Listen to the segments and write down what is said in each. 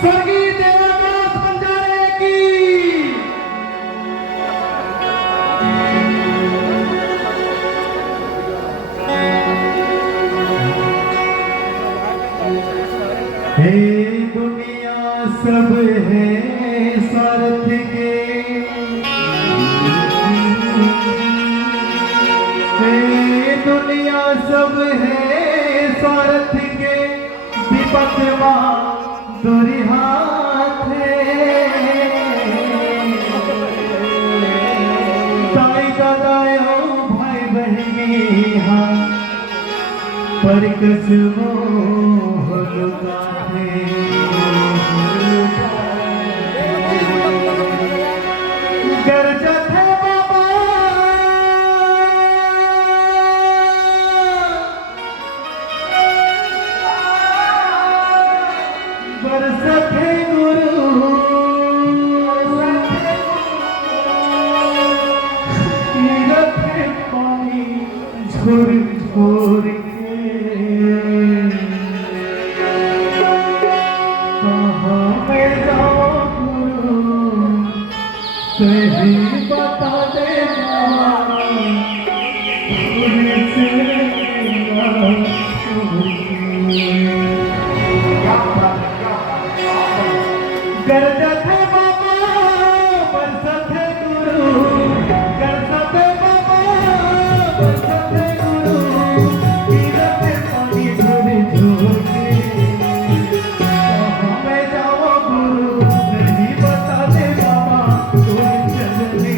स्वर्गीय देवादास बंजारे की। हे दुनिया सब है स्वार्थ के, हे दुनिया सब है स्वार्थ के, विपत दूरी हाथ ताई दादाए हो भाई बहनी हाँ पर कसमो हो लुका गरजत है बाबा बरसत है गुरु तीरथ है पानी झोर झोर के कहाँ मैं जाऊँ गुरु सही बता दे गरजत है बाबा बरसत है गुरु, गरजत है बाबा बरसत है गुरु, तीरथ है पानी झोर झोर के कहाँ मैं जाऊँ गुरु सही बता दे बाबा तोरी चलने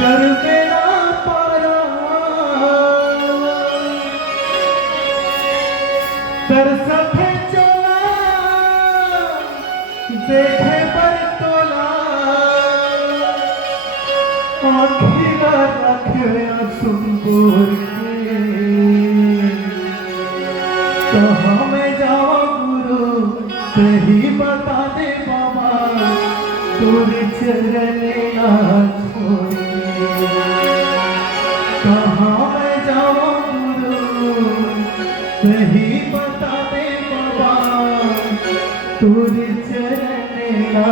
कर मेरा पारा कर सके चला देखे पर तोला आखिरा रखे सुनपुर के कहाँ मैं जावा गुरु सही बता दे बाबा तोरे चरण ना छोड़े कहाँ मैं जावा गुरु सही बता दे बाबा तोरे चरण ना